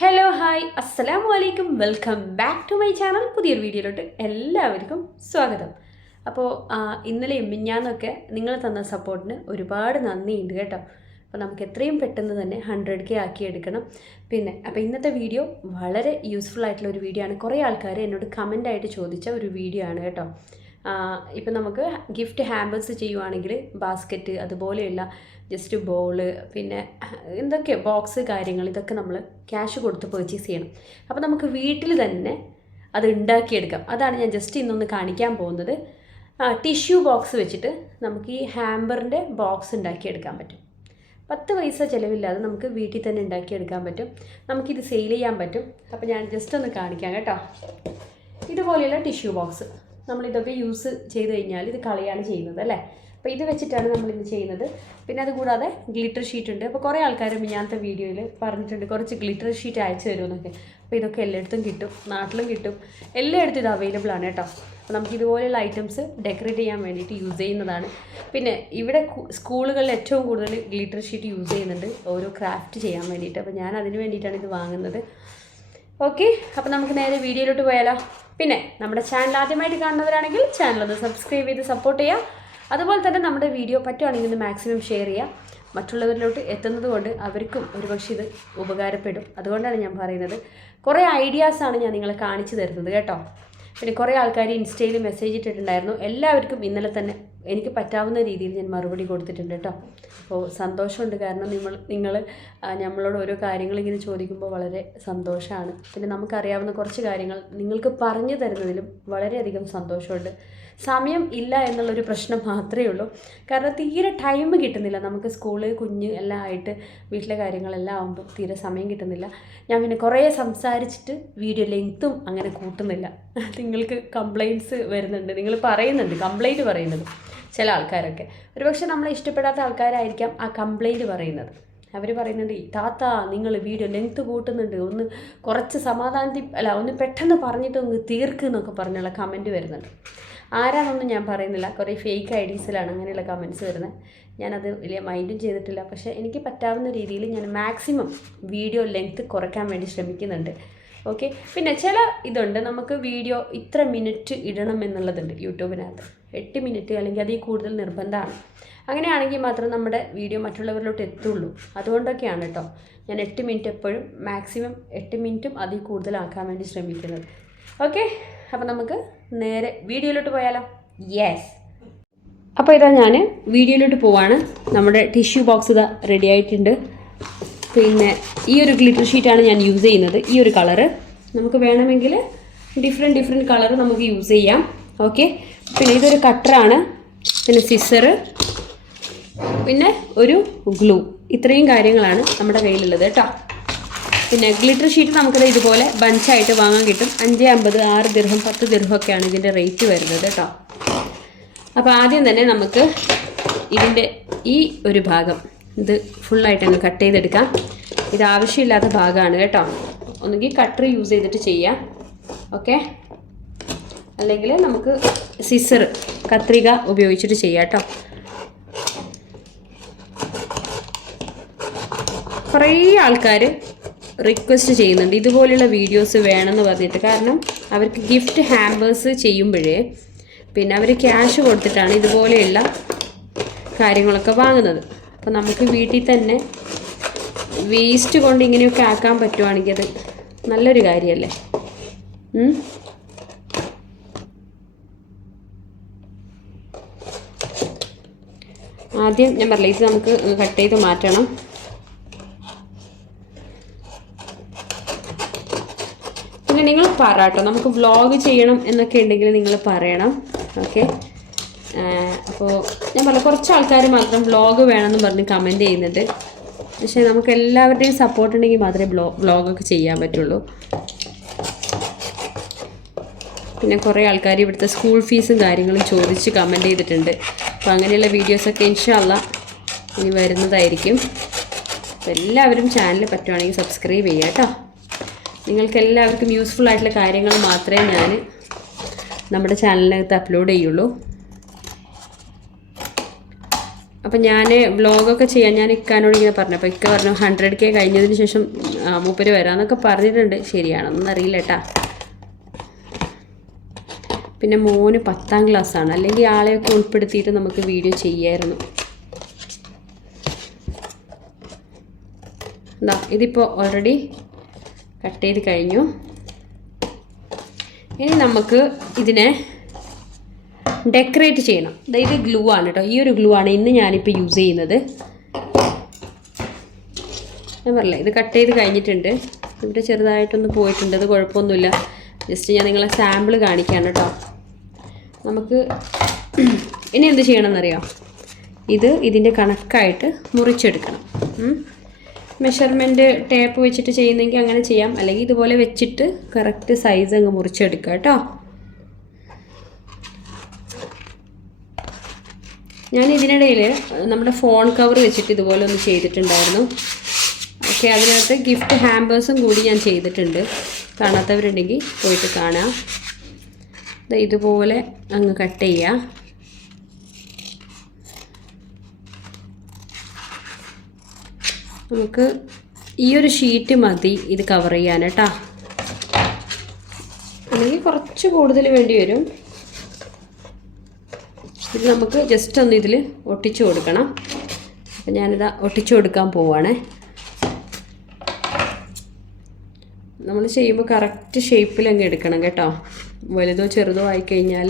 Hello hi അസ്സലാമു വലൈക്കും welcome back to my channel പുതിയൊരു വീഡിയോയിലോട്ട് എല്ലാവർക്കും സ്വാഗതം. അപ്പോൾ ഇന്നലെ മിഞ്ഞാന്നൊക്കെ നിങ്ങൾ തന്ന സപ്പോർട്ടിന് ഒരുപാട് നന്ദിയുണ്ട് കേട്ടോ. അപ്പോൾ നമുക്ക് എത്രയും പെട്ടെന്ന് തന്നെ ഹൺഡ്രഡ് കെ ആക്കി എടുക്കണം. പിന്നെ അപ്പോൾ ഇന്നത്തെ വീഡിയോ വളരെ യൂസ്ഫുൾ ആയിട്ടുള്ള ഒരു വീഡിയോ ആണ്. കുറേ ആൾക്കാർ എന്നോട് കമന്റായിട്ട് ചോദിച്ച ഒരു വീഡിയോ ആണ് കേട്ടോ. ഇപ്പം നമുക്ക് ഗിഫ്റ്റ് ഹാമ്പേഴ്സ് ചെയ്യുവാണെങ്കിൽ ബാസ്ക്കറ്റ് അതുപോലെയുള്ള ജസ്റ്റ് ബോൾ പിന്നെ എന്തൊക്കെ ബോക്സ് കാര്യങ്ങൾ ഇതൊക്കെ നമ്മൾ ക്യാഷ് കൊടുത്ത് പർച്ചേസ് ചെയ്യണം. അപ്പോൾ നമുക്ക് വീട്ടിൽ തന്നെ അത് ഉണ്ടാക്കിയെടുക്കാം. അതാണ് ഞാൻ ജസ്റ്റ് ഇന്നൊന്ന് കാണിക്കാൻ പോകുന്നത്. ടിഷ്യൂ ബോക്സ് വെച്ചിട്ട് നമുക്ക് ഈ ഹാമ്പറിന്റെ ബോക്സ് ഉണ്ടാക്കിയെടുക്കാൻ പറ്റും. പത്ത് പൈസ ചിലവില്ലാതെ നമുക്ക് വീട്ടിൽ തന്നെ ഉണ്ടാക്കിയെടുക്കാൻ പറ്റും. നമുക്കിത് സെയിൽ ചെയ്യാൻ പറ്റും. അപ്പോൾ ഞാൻ ജസ്റ്റ് ഒന്ന് കാണിക്കാം കേട്ടോ. ഇതുപോലെയുള്ള ടിഷ്യൂ ബോക്സ് നമ്മളിതൊക്കെ യൂസ് ചെയ്ത് കഴിഞ്ഞാൽ ഇത് കളയാണ് ചെയ്യുന്നത് അല്ലേ? അപ്പോൾ ഇത് വെച്ചിട്ടാണ് നമ്മളിത് ചെയ്യുന്നത്. പിന്നെ അതുകൂടാതെ ഗ്ലിറ്റർ ഷീറ്റ് ഉണ്ട്. അപ്പോൾ കുറേ ആൾക്കാർ മിഞ്ഞാത്ത വീഡിയോയിൽ പറഞ്ഞിട്ടുണ്ട് കുറച്ച് ഗ്ലിറ്റർ ഷീറ്റ് അയച്ചു തരുമെന്നൊക്കെ. അപ്പോൾ ഇതൊക്കെ എല്ലായിടത്തും കിട്ടും. നാട്ടിലും കിട്ടും. എല്ലായിടത്തും ഇത് അവൈലബിൾ ആണ് കേട്ടോ. അപ്പോൾ നമുക്ക് ഇതുപോലെയുള്ള ഐറ്റംസ് ഡെക്കറേറ്റ് ചെയ്യാൻ വേണ്ടിയിട്ട് യൂസ് ചെയ്യുന്നതാണ്. പിന്നെ ഇവിടെ സ്കൂളുകളിൽ ഏറ്റവും കൂടുതൽ ഗ്ലിറ്റർ ഷീറ്റ് യൂസ് ചെയ്യുന്നുണ്ട് ഓരോ ക്രാഫ്റ്റ് ചെയ്യാൻ വേണ്ടിയിട്ട്. അപ്പോൾ ഞാൻ അതിന് വേണ്ടിയിട്ടാണ് ഇത് വാങ്ങുന്നത്. ഓക്കെ അപ്പോൾ നമുക്ക് നേരെ വീഡിയോയിലോട്ട് പോയാലോ. പിന്നെ നമ്മുടെ ചാനൽ ആദ്യമായിട്ട് കാണുന്നവരാണെങ്കിൽ ചാനൽ ഒന്ന് സബ്സ്ക്രൈബ് ചെയ്ത് സപ്പോർട്ട് ചെയ്യുക. അതുപോലെ തന്നെ നമ്മുടെ വീഡിയോ പറ്റുവാണെങ്കിൽ ഒന്ന് മാക്സിമം ഷെയർ ചെയ്യുക. മറ്റുള്ളവരിലോട്ട് എത്തുന്നത് കൊണ്ട് അവർക്കും ഒരുപക്ഷെ ഇത് ഉപകാരപ്പെടും. അതുകൊണ്ടാണ് ഞാൻ പറയുന്നത്. കുറേ ഐഡിയാസാണ് ഞാൻ നിങ്ങളെ കാണിച്ചു തരുന്നത് കേട്ടോ. പിന്നെ കുറേ ആൾക്കാർ ഇൻസ്റ്റയിൽ മെസ്സേജ് ഇട്ടിട്ടുണ്ടായിരുന്നു. എല്ലാവർക്കും ഇന്നലെ തന്നെ എനിക്ക് പറ്റാവുന്ന രീതിയിൽ ഞാൻ മറുപടി കൊടുത്തിട്ടുണ്ട് കേട്ടോ. അപ്പോൾ സന്തോഷമുണ്ട്. കാരണം നിങ്ങൾ നിങ്ങൾ നമ്മളോട് ഓരോ കാര്യങ്ങൾ ഇങ്ങനെ ചോദിക്കുമ്പോൾ വളരെ സന്തോഷമാണ് പിന്നെ നമുക്കറിയാവുന്ന കുറച്ച് കാര്യങ്ങൾ നിങ്ങൾക്ക് പറഞ്ഞു തരുന്നതിലും വളരെയധികം സന്തോഷമുണ്ട്. സമയം ഇല്ല എന്നുള്ളൊരു പ്രശ്നം മാത്രമേ ഉള്ളൂ. കാരണം തീരെ ടൈം കിട്ടുന്നില്ല. നമുക്ക് സ്കൂൾ കുഞ്ഞ് എല്ലാം ആയിട്ട് വീട്ടിലെ കാര്യങ്ങളെല്ലാം ആകുമ്പോൾ തീരെ സമയം കിട്ടുന്നില്ല. ഞാൻ പിന്നെ കുറേ സംസാരിച്ചിട്ട് വീഡിയോ ലെങ്ത്തും അങ്ങനെ കൂട്ടുന്നില്ല. നിങ്ങൾക്ക് കംപ്ലയിന്റ്സ് വരുന്നുണ്ട്. നിങ്ങൾ പറയുന്നുണ്ട്. കംപ്ലയിന്റ് പറയുന്നത്. ചില ആൾക്കാരൊക്കെ. ഒരുപക്ഷെ നമ്മളെ ഇഷ്ടപ്പെടാത്ത ആൾക്കാരായിരിക്കാം ആ കംപ്ലൈന്റ് പറയുന്നത്. അവർ പറയുന്നത് താത്ത നിങ്ങൾ വീഡിയോ ലെങ്ത്ത് കൂട്ടുന്നുണ്ട് ഒന്ന് കുറച്ച് സമാധാനത്തിൽ അല്ല ഒന്ന് പെട്ടെന്ന് പറഞ്ഞിട്ട് ഒന്ന് തീർക്ക് എന്നൊക്കെ പറഞ്ഞുള്ള കമന്റ് വരുന്നുണ്ട്. ആരാണെന്നൊന്നും ഞാൻ പറയുന്നില്ല. കുറേ ഫേക്ക് ഐ ഡീസിലാണ് അങ്ങനെയുള്ള കമന്റ്സ് വരുന്നത്. ഞാനത് വലിയ മൈൻഡും ചെയ്തിട്ടില്ല. പക്ഷേ എനിക്ക് പറ്റാവുന്ന രീതിയിൽ ഞാൻ മാക്സിമം വീഡിയോ ലെങ്ത്ത് കുറയ്ക്കാൻ വേണ്ടി ശ്രമിക്കുന്നുണ്ട്. ഓക്കെ പിന്നെ ചില ഇതുണ്ട്. നമുക്ക് വീഡിയോ ഇത്ര മിനിറ്റ് ഇടണം എന്നുള്ളതുണ്ട് യൂട്യൂബിനകത്ത്. എട്ട് മിനിറ്റ് അല്ലെങ്കിൽ അതിൽ കൂടുതൽ നിർബന്ധമാണ്. അങ്ങനെയാണെങ്കിൽ മാത്രം നമ്മുടെ വീഡിയോ മറ്റുള്ളവരിലോട്ട് എത്തുള്ളൂ. അതുകൊണ്ടൊക്കെയാണ് കേട്ടോ ഞാൻ എട്ട് മിനിറ്റ് എപ്പോഴും മാക്സിമം എട്ട് മിനിറ്റും അതിൽ കൂടുതലാക്കാൻ വേണ്ടി ശ്രമിക്കുന്നത്. ഓക്കെ അപ്പോൾ നമുക്ക് നേരെ വീഡിയോയിലോട്ട് പോയാലോ? യെസ് അപ്പോൾ ഇതാ ഞാൻ വീഡിയോയിലോട്ട് പോവാണ്. നമ്മുടെ ടിഷ്യൂ ബോക്സ് ഇതാ റെഡി ആയിട്ടുണ്ട്. പിന്നെ ഈ ഒരു ഗ്ലിറ്റർ ഷീറ്റാണ് ഞാൻ യൂസ് ചെയ്യുന്നത്. ഈ ഒരു കളറ് നമുക്ക് വേണമെങ്കിൽ ഡിഫറെന്റ് ഡിഫറെന്റ് കളർ നമുക്ക് യൂസ് ചെയ്യാം. ഓക്കെ പിന്നെ ഇതൊരു കട്ടറാണ് പിന്നെ സിസറ് പിന്നെ ഒരു ഗ്ലൂ ഇത്രയും കാര്യങ്ങളാണ് നമ്മുടെ കയ്യിലുള്ളത് കേട്ടോ. പിന്നെ ഗ്ലിറ്റർ ഷീറ്റ് നമുക്കത് ഇതുപോലെ ബഞ്ചായിട്ട് വാങ്ങാൻ കിട്ടും. അഞ്ച് അമ്പത് ആറ് ദീർഘം പത്ത് ദീർഘമൊക്കെയാണ് ഇതിന്റെ റേറ്റ് വരുന്നത് കേട്ടോ. അപ്പോൾ ആദ്യം തന്നെ നമുക്ക് ഇതിന്റെ ഈ ഒരു ഭാഗം ഇത് ഫുള്ളായിട്ട് അങ്ങ് കട്ട് ചെയ്തെടുക്കാം. ഇത് ആവശ്യമില്ലാത്ത ഭാഗമാണ് കേട്ടോ. ഒന്നുകിൽ കട്ടർ യൂസ് ചെയ്തിട്ട് ചെയ്യാം. ഓക്കെ അല്ലെങ്കിൽ നമുക്ക് സിസർ കത്രിക ഉപയോഗിച്ചിട്ട് ചെയ്യാം കേട്ടോ കുറേ ആൾക്കാർ റിക്വസ്റ്റ് ചെയ്യുന്നുണ്ട്. ഇതുപോലെയുള്ള വീഡിയോസ് വേണമെന്ന് പറഞ്ഞിട്ട്. കാരണം അവർക്ക് ഗിഫ്റ്റ് ഹാമ്പേഴ്സ് ചെയ്യുമ്പോഴേ പിന്നെ അവർ ക്യാഷ് കൊടുത്തിട്ടാണ് ഇതുപോലെയുള്ള കാര്യങ്ങളൊക്കെ വാങ്ങുന്നത്. അപ്പോൾ നമുക്ക് വീട്ടിൽ തന്നെ വേസ്റ്റ് കൊണ്ട് ഇങ്ങനെയൊക്കെ ആക്കാൻ പറ്റുവാണെങ്കിൽ അത് നല്ലൊരു കാര്യമല്ലേ ആദ്യം ഞാൻ ഇത് നമുക്ക് കട്ട് ചെയ്ത് മാറ്റണം. പിന്നെ നിങ്ങൾ പറയട്ടോ നമുക്ക് വ്ളോഗ് ചെയ്യണം എന്നൊക്കെ ഉണ്ടെങ്കിൽ നിങ്ങൾ പറയണം. ഓക്കെ അപ്പോൾ ഞാൻ പറഞ്ഞ കുറച്ച് ആൾക്കാർ മാത്രം വ്ളോഗ് വേണമെന്ന് പറഞ്ഞ് കമന്റ് ചെയ്യുന്നുണ്ട്. പക്ഷേ നമുക്ക് എല്ലാവരുടെയും സപ്പോർട്ട് ഉണ്ടെങ്കിൽ മാത്രമേ ബ്ലോ വ്ളോഗൊക്കെ ചെയ്യാൻ പറ്റുള്ളൂ. പിന്നെ കുറേ ആൾക്കാർ ഇവിടുത്തെ സ്കൂൾ ഫീസും കാര്യങ്ങളും ചോദിച്ച് കമന്റ് ചെയ്തിട്ടുണ്ട്. അപ്പോൾ അങ്ങനെയുള്ള വീഡിയോസൊക്കെ ഇൻഷാല്ല ഇനി വരുന്നതായിരിക്കും. അപ്പോൾ എല്ലാവരും ചാനൽ പറ്റുവാണെങ്കിൽ സബ്സ്ക്രൈബ് ചെയ്യുക കേട്ടോ. നിങ്ങൾക്ക് എല്ലാവർക്കും യൂസ്ഫുൾ ആയിട്ടുള്ള കാര്യങ്ങൾ മാത്രമേ ഞാൻ നമ്മുടെ ചാനലിനകത്ത് അപ്ലോഡ് ചെയ്യുള്ളൂ. അപ്പം ഞാൻ വ്ളോഗൊക്കെ ചെയ്യാൻ ഞാൻ ഇക്കാനോട് ഇങ്ങനെ പറഞ്ഞു. അപ്പോൾ ഇക്ക പറഞ്ഞു ഹൺഡ്രഡ് കെ കഴിഞ്ഞതിന് ശേഷം മൂപ്പര് വരാമെന്നൊക്കെ പറഞ്ഞിട്ടുണ്ട്. ശരിയാണെന്നൊന്നും അറിയില്ല കേട്ടാ. പിന്നെ മോന് പത്താം ക്ലാസ്സാണ്. അല്ലെങ്കിൽ ആളെയൊക്കെ ഉൾപ്പെടുത്തിയിട്ട് നമുക്ക് വീഡിയോ ചെയ്യായിരുന്നു. എന്താ ഇതിപ്പോൾ ഓൾറെഡി കട്ട് ചെയ്ത് കഴിഞ്ഞു. ഇനി നമുക്ക് ഇതിനെ ഡെക്കറേറ്റ് ചെയ്യണം. ഇത് ഗ്ലൂ ആണ് കേട്ടോ. ഈ ഒരു ഗ്ലൂ ആണ് ഇന്ന് ഞാനിപ്പോൾ യൂസ് ചെയ്യുന്നത്. ഞാൻ പറഞ്ഞില്ല ഇത് കട്ട് ചെയ്ത് കഴിഞ്ഞിട്ടുണ്ട്. ഇവിടെ ചെറുതായിട്ടൊന്ന് പോയിട്ടുണ്ട്. അത് കുഴപ്പമൊന്നുമില്ല. ജസ്റ്റ് ഞാൻ നിങ്ങളെ സാമ്പിൾ കാണിക്കാണ് കേട്ടോ നമുക്ക് ഇനി എന്ത് ചെയ്യണമെന്നറിയോ? ഇത് ഇതിന്റെ കണക്കായിട്ട് മുറിച്ചെടുക്കണം. മെഷർമെന്റ് ടേപ്പ് വെച്ചിട്ട് ചെയ്യുന്നെങ്കിൽ അങ്ങനെ ചെയ്യാം. അല്ലെങ്കിൽ ഇതുപോലെ വെച്ചിട്ട് കറക്റ്റ് സൈസ് അങ്ങ് മുറിച്ചെടുക്കുക കേട്ടോ ഞാൻ ഇതിനിടയിൽ നമ്മുടെ ഫോൺ കവർ വെച്ചിട്ട് ഇതുപോലെ ഒന്ന് ചെയ്തിട്ടുണ്ടായിരുന്നു. ഓക്കെ അതിനകത്ത് ഗിഫ്റ്റ് ഹാമ്പേഴ്സും കൂടി ഞാൻ ചെയ്തിട്ടുണ്ട്. കാണാത്തവരുണ്ടെങ്കിൽ പോയിട്ട് കാണാം. ഇതുപോലെ അങ്ങ് കട്ട് ചെയ്യുക നമുക്ക് ഈ ഒരു ഷീറ്റ് മതി ഇത് കവർ ചെയ്യാൻ കേട്ടോ. അല്ലെങ്കിൽ കുറച്ച് കൂടുതൽ വേണ്ടി വരും. ഇത് നമുക്ക് ജസ്റ്റ് ഒന്ന് ഇതിൽ ഒട്ടിച്ചു കൊടുക്കണം. അപ്പം ഞാനിതാ ഒട്ടിച്ചു കൊടുക്കാൻ പോവാണേ. നമ്മൾ ചെയ്യുമ്പോൾ കറക്റ്റ് ഷേപ്പിൽ അങ്ങ് എടുക്കണം കേട്ടോ. വലുതോ ചെറുതോ ആയി കഴിഞ്ഞാൽ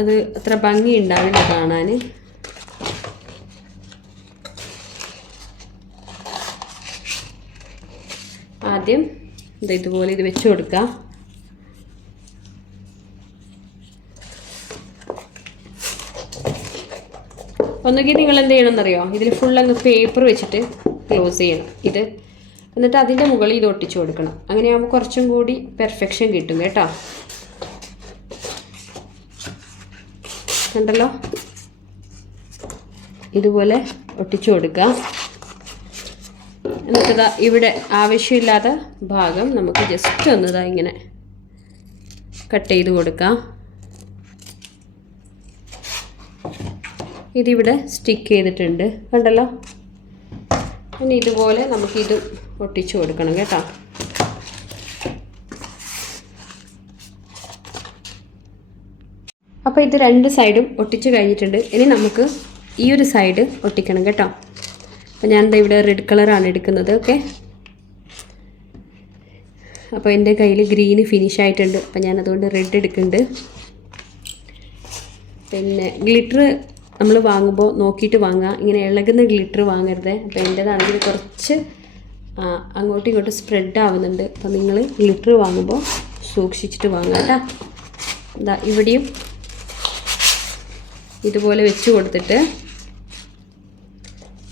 അത് അത്ര ഭംഗി ഉണ്ടാവില്ല കാണാൻ ആദ്യം ഇത് ഇതുപോലെ ഇത് വെച്ച് കൊടുക്കുക ഒന്നുകിൽ നിങ്ങൾ എന്ത് ചെയ്യണമെന്നറിയോ? ഇതിൽ ഫുൾ അങ്ങ് പേപ്പർ വെച്ചിട്ട് ക്ലോസ് ചെയ്യണം. ഇത് എന്നിട്ട് അതിന്റെ മുകളിൽ ഇത് ഒട്ടിച്ചു കൊടുക്കണം. അങ്ങനെയാകുമ്പോൾ കുറച്ചും കൂടി പെർഫെക്ഷൻ കിട്ടും കേട്ടോ. കണ്ടല്ലോ? ഇതുപോലെ ഒട്ടിച്ചു കൊടുക്കുക. എന്നിട്ട് ഇവിടെ ആവശ്യമില്ലാത്ത ഭാഗം നമുക്ക് ജസ്റ്റ് ഒന്ന് ഇതാ ഇങ്ങനെ കട്ട് ചെയ്ത് കൊടുക്കാം. ഇതിവിടെ സ്റ്റിക്ക് ചെയ്തിട്ടുണ്ട്. കണ്ടല്ലോ? ഇനി ഇതുപോലെ നമുക്കിത് ഒട്ടിച്ചു കൊടുക്കണം കേട്ടോ. അപ്പോൾ ഇത് രണ്ട് സൈഡും ഒട്ടിച്ചു കഴിഞ്ഞിട്ടുണ്ട്. ഇനി നമുക്ക് ഈ ഒരു സൈഡ് ഒട്ടിക്കണം കേട്ടോ. അപ്പോൾ ദാ ഇവിടെ റെഡ് കളറാണ് എടുക്കുന്നത് ഓക്കെ അപ്പോൾ എന്റെ കയ്യിൽ ഗ്രീന് ഫിനിഷ് ആയിട്ടുണ്ട്. അപ്പോൾ ഞാൻ അതുകൊണ്ട് റെഡ് എടുക്കുന്നുണ്ട്. പിന്നെ ഗ്ലിറ്റർ നമ്മൾ വാങ്ങുമ്പോൾ നോക്കിയിട്ട് വാങ്ങുക. ഇങ്ങനെ ഇളകുന്ന ഗ്ലിറ്റർ വാങ്ങരുത്. അപ്പോൾ എന്റേതാണെങ്കിൽ കുറച്ച് അങ്ങോട്ടും ഇങ്ങോട്ടും സ്പ്രെഡ് ആവുന്നുണ്ട്. അപ്പോൾ നിങ്ങൾ ലിറ്റർ വാങ്ങുമ്പോൾ സൂക്ഷിച്ചിട്ട് വാങ്ങുക കേട്ടോ. ഇതാ ഇവിടെയും ഇതുപോലെ വെച്ച് കൊടുത്തിട്ട്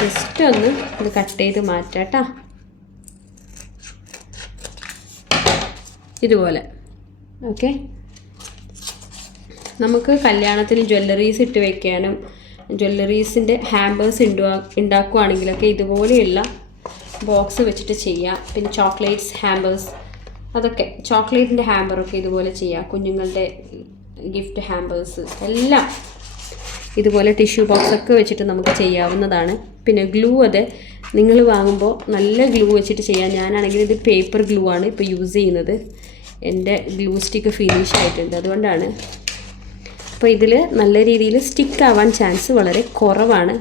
ജസ്റ്റ് ഒന്ന് ഇത് കട്ട് ചെയ്ത് മാറ്റാം കേട്ടോ. ഇതുപോലെ. ഓക്കെ? നമുക്ക് കല്യാണത്തിന് ജ്വല്ലറീസ് ഇട്ട് വയ്ക്കാനും ജ്വല്ലറീസിന്റെ ഹാമ്പേഴ്സ് ഉണ്ടാക്കുകയാണെങ്കിലൊക്കെ ഇതുപോലെയുള്ള ബോക്സ് വെച്ചിട്ട് ചെയ്യാം. പിന്നെ ചോക്ലേറ്റ്സ് ഹാമ്പേഴ്സ് അതൊക്കെ. ചോക്ലേറ്റിന്റെ ഹാമ്പറൊക്കെ ഇതുപോലെ ചെയ്യാം. കുഞ്ഞുങ്ങളുടെ ഗിഫ്റ്റ് ഹാമ്പേഴ്സ് എല്ലാം ഇതുപോലെ ടിഷ്യൂ ബോക്സ് ഒക്കെ വെച്ചിട്ട് നമുക്ക് ചെയ്യാവുന്നതാണ്. പിന്നെ ഗ്ലൂ അത് നിങ്ങൾ വാങ്ങുമ്പോൾ നല്ല ഗ്ലൂ വെച്ചിട്ട് ചെയ്യാം. ഞാനാണെങ്കിൽ ഇത് പേപ്പർ ഗ്ലൂ ആണ് ഇപ്പോൾ യൂസ് ചെയ്യുന്നത്. എന്റെ ഗ്ലൂ സ്റ്റിക്ക് ഫിനിഷ് ആയിട്ടുണ്ട്. അതുകൊണ്ടാണ്. അപ്പോൾ ഇതിൽ നല്ല രീതിയിൽ സ്റ്റിക്ക് ആവാൻ ചാൻസ് വളരെ കുറവാണ്.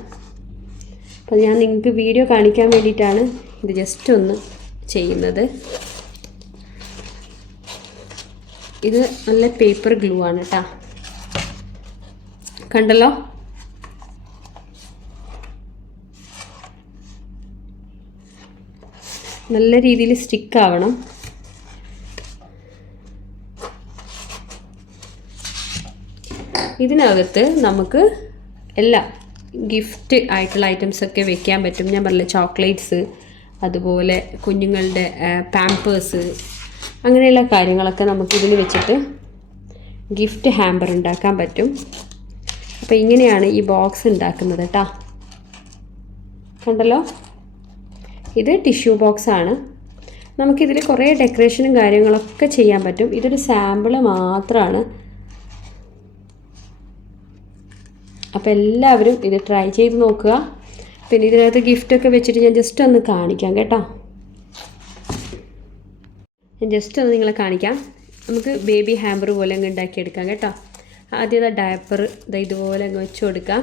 അപ്പോൾ ഞാൻ നിങ്ങൾക്ക് വീഡിയോ കാണിക്കാൻ വേണ്ടിയിട്ടാണ് ഇത് ജസ്റ്റ് ഒന്ന് ചെയ്യുന്നത്. ഇത് നല്ല പേപ്പർ ഗ്ലൂ ആണ് കേട്ടോ കണ്ടല്ലോ? നല്ല രീതിയിൽ സ്റ്റിക്ക് ആവണം. ഇതിനകത്ത് നമുക്ക് എല്ലാ ഗിഫ്റ്റ് ആയിട്ടുള്ള ഐറ്റംസൊക്കെ വെക്കാൻ പറ്റും. ഞാൻ പറഞ്ഞില്ല ചോക്ലേറ്റ്സ് അതുപോലെ കുഞ്ഞുങ്ങളുടെ പാമ്പേഴ്സ് അങ്ങനെയുള്ള കാര്യങ്ങളൊക്കെ നമുക്ക് ഇതിൽ വെച്ചിട്ട് ഗിഫ്റ്റ് ഹാമ്പർ ഉണ്ടാക്കാൻ പറ്റും. അപ്പോൾ ഇങ്ങനെയാണ് ഈ ബോക്സ് ഉണ്ടാക്കുന്നത് കേട്ടോ കണ്ടല്ലോ? ഇത് ടിഷ്യൂ ബോക്സ് ആണ്. നമുക്കിതിൽ കുറേ ഡെക്കറേഷനും കാര്യങ്ങളൊക്കെ ചെയ്യാൻ പറ്റും. ഇതൊരു സാമ്പിൾ മാത്രമാണ് അപ്പോൾ എല്ലാവരും ഇത് ട്രൈ ചെയ്ത് നോക്കുക. പിന്നെ ഇതിനകത്ത് ഗിഫ്റ്റൊക്കെ വെച്ചിട്ട് ഞാൻ ജസ്റ്റ് ഒന്ന് കാണിക്കാം കേട്ടോ. ഞാൻ ജസ്റ്റ് ഒന്ന് നിങ്ങളെ കാണിക്കാം. നമുക്ക് ബേബി ഹാമ്പർ പോലെ അങ്ങ് ഉണ്ടാക്കിയെടുക്കാം കേട്ടോ. ആദ്യം ഇതാ ഡയപ്പർ ഇതാ ഇതുപോലെ അങ്ങ് വെച്ച് കൊടുക്കാം.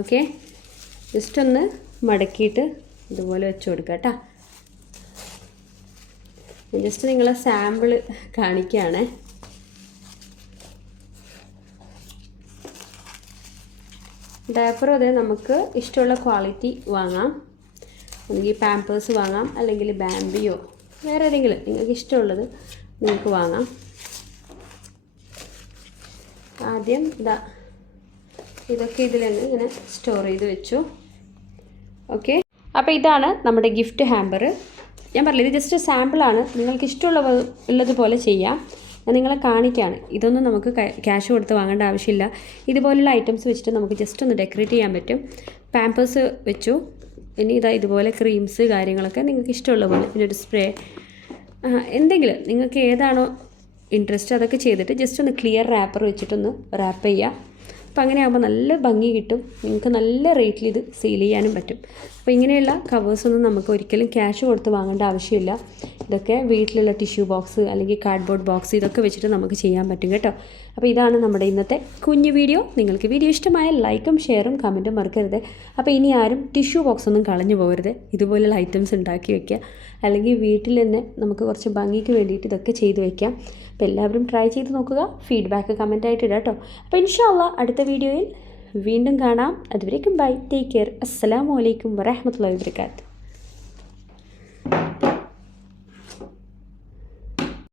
ഓക്കെ ജസ്റ്റ് ഒന്ന് മടക്കിയിട്ട് ഇതുപോലെ വെച്ച് കൊടുക്കാം കേട്ടോ. ജസ്റ്റ് നിങ്ങളെ സാമ്പിൾ കാണിക്കുകയാണേ. ഡയപ്പറും അതെ നമുക്ക് ഇഷ്ടമുള്ള ക്വാളിറ്റി വാങ്ങാം. ഒന്നുകിൽ പാമ്പേഴ്സ് വാങ്ങാം അല്ലെങ്കിൽ ബാംബിയോ വേറെ ഏതെങ്കിലും നിങ്ങൾക്ക് ഇഷ്ടമുള്ളത് നിങ്ങൾക്ക് വാങ്ങാം. ആദ്യം ഇതാ ഇതൊക്കെ ഇതിൽ തന്നെ ഇങ്ങനെ സ്റ്റോർ ചെയ്ത് വെച്ചു. ഓക്കെ അപ്പോൾ ഇതാണ് നമ്മുടെ ഗിഫ്റ്റ് ഹാമ്പർ ഞാൻ പറഞ്ഞില്ല ഇത് ജസ്റ്റ് സാമ്പിളാണ് നിങ്ങൾക്ക് ഇഷ്ടമുള്ള ഉള്ളതുപോലെ ചെയ്യാം. ഞാൻ നിങ്ങളെ കാണിക്കുകയാണ് ഇതൊന്നും നമുക്ക് ക്യാഷ് കൊടുത്ത് വാങ്ങേണ്ട ആവശ്യമില്ല. ഇതുപോലുള്ള ഐറ്റംസ് വെച്ചിട്ട് നമുക്ക് ജസ്റ്റ് ഒന്ന് ഡെക്കറേറ്റ് ചെയ്യാൻ പറ്റും. പാമ്പേഴ്സ് വെച്ചു. ഇനി ഇതാ ഇതുപോലെ ക്രീംസ് കാര്യങ്ങളൊക്കെ നിങ്ങൾക്ക് ഇഷ്ടമുള്ള പോലെ. പിന്നെ ഒരു സ്പ്രേ എന്തെങ്കിലും നിങ്ങൾക്ക് ഏതാണോ ഇൻട്രസ്റ്റ് അതൊക്കെ ചെയ്തിട്ട് ജസ്റ്റ് ഒന്ന് ക്ലിയർ റാപ്പർ വെച്ചിട്ടൊന്ന് റാപ്പ് ചെയ്യുക അപ്പോൾ അങ്ങനെ ആകുമ്പോൾ നല്ല ഭംഗി കിട്ടും. നിങ്ങൾക്ക് നല്ല റേറ്റിൽ ഇത് സെയിൽ ചെയ്യാനും പറ്റും. അപ്പോൾ ഇങ്ങനെയുള്ള കവേഴ്സൊന്നും നമുക്ക് ഒരിക്കലും ക്യാഷ് കൊടുത്ത് വാങ്ങേണ്ട ആവശ്യമില്ല. ഇതൊക്കെ വീട്ടിലുള്ള ടിഷ്യൂ ബോക്സ് അല്ലെങ്കിൽ കാർഡ്ബോർഡ് ബോക്സ് ഇതൊക്കെ വെച്ചിട്ട് നമുക്ക് ചെയ്യാൻ പറ്റും കേട്ടോ. അപ്പോൾ ഇതാണ് നമ്മുടെ ഇന്നത്തെ കുഞ്ഞു വീഡിയോ. നിങ്ങൾക്ക് വീഡിയോ ഇഷ്ടമായ ലൈക്കും ഷെയറും കമന്റും മറക്കരുത്. അപ്പോൾ ഇനി ആരും ടിഷ്യൂ ബോക്സ് ഒന്നും കളഞ്ഞു പോകരുത്. ഇതുപോലുള്ള ഐറ്റംസ് ഉണ്ടാക്കി വയ്ക്കുക അല്ലെങ്കിൽ വീട്ടിൽ തന്നെ നമുക്ക് കുറച്ച് ഭംഗിക്ക് വേണ്ടിയിട്ട് ഇതൊക്കെ ചെയ്ത് വയ്ക്കാം അപ്പോൾ എല്ലാവരും ട്രൈ ചെയ്ത് നോക്കുക. ഫീഡ്ബാക്ക് കമന്റ് ആയിട്ട് ഇടാം കേട്ടോ. അപ്പോൾ ഇൻഷാല്ല അടുത്ത വീഡിയോയിൽ വീണ്ടും കാണാം. അതുവരേക്കും ബൈ. Take care. അസ്സാം വലൈക്കും വറഹമത്തുള്ളി വാബർക്കാത്തു